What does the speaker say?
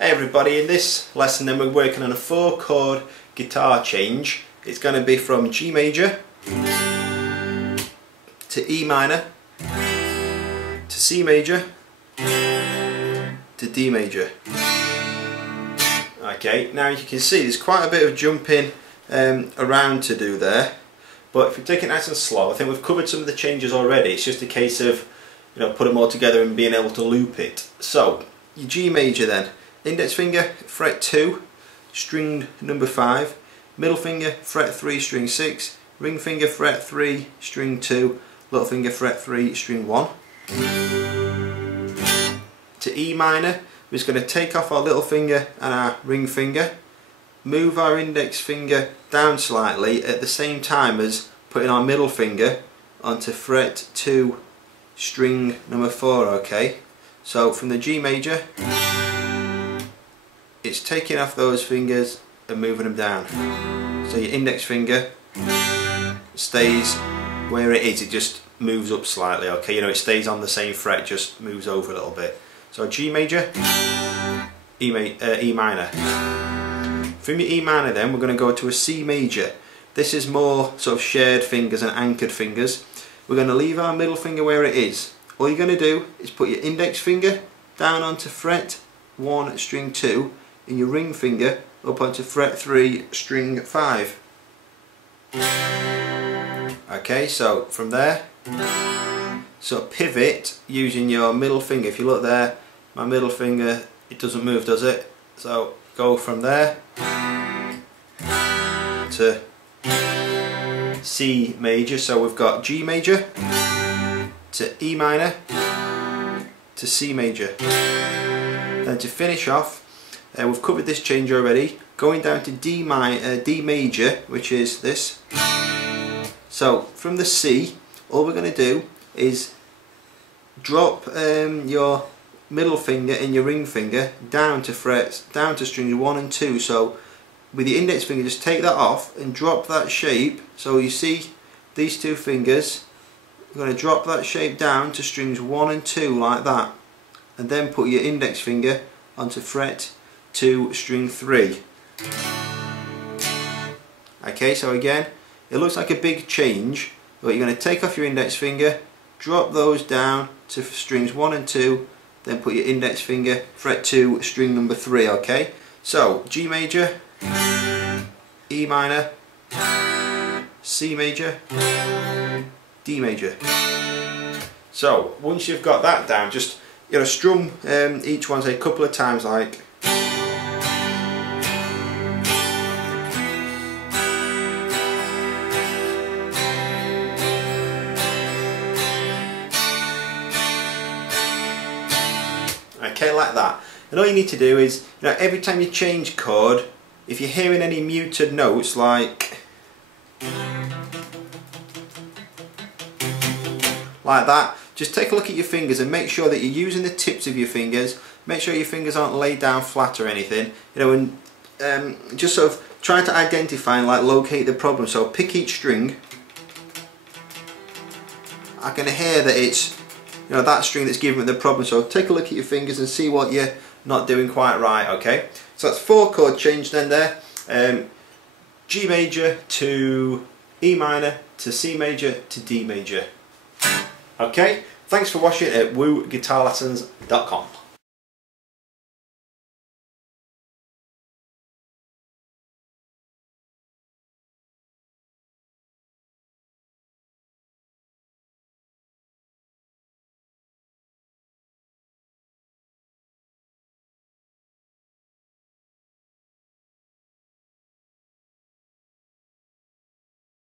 Hey everybody, in this lesson then we're working on a 4-chord guitar change. It's going to be from G major to E minor to C major to D major. Okay, now you can see there's quite a bit of jumping around to do there, but if you take it nice and slow, I think we've covered some of the changes already. It's just a case of put them all together and being able to loop it. So your G major then, index finger fret 2, string number 5, middle finger fret 3, string 6, ring finger fret 3, string 2, little finger fret 3, string 1. To E minor, we're just going to take off our little finger and our ring finger, move our index finger down slightly at the same time as putting our middle finger onto fret 2, string number 4, okay? So from the G major, it's taking off those fingers and moving them down. So your index finger stays where it is, it just moves up slightly, okay? It stays on the same fret, just moves over a little bit. So G major, E minor. From your E minor then, we're going to go to a C major. This is more sort of shared fingers and anchored fingers. We're going to leave our middle finger where it is. All you're going to do is put your index finger down onto fret 1, string 2, and your ring finger up onto fret 3, string 5. Okay, so from there, so pivot using your middle finger. If you look there, my middle finger, it doesn't move, does it? So go from there to C major. So we've got G major to E minor to C major. Then to finish off, we've covered this change already, going down to D major, which is this. So from the C, all we're going to do is drop your middle finger and your ring finger down to strings 1 and 2. So with the index finger, just take that off and drop that shape. So you see these two fingers, you're going to drop that shape down to strings 1 and 2 like that, and then put your index finger onto fret 2, string 3. Okay, so again, it looks like a big change, but you're going to take off your index finger, drop those down to strings 1 and 2, then put your index finger fret 2, string number 3. Okay, so G major, E minor, C major, D major. So once you've got that down, just strum each one, say a couple of times, like. Okay, like that. And all you need to do is, every time you change chord, if you're hearing any muted notes like that, just take a look at your fingers and make sure that you're using the tips of your fingers. Make sure your fingers aren't laid down flat or anything. And just sort of trying to identify and locate the problem. So pick each string. I can hear that it's that string that's giving it the problem. So take a look at your fingers and see what you're not doing quite right. Okay, so that's 4-chord change then there. G major to E minor to C major to D major. Okay, thanks for watching at wooguitarlessons.com.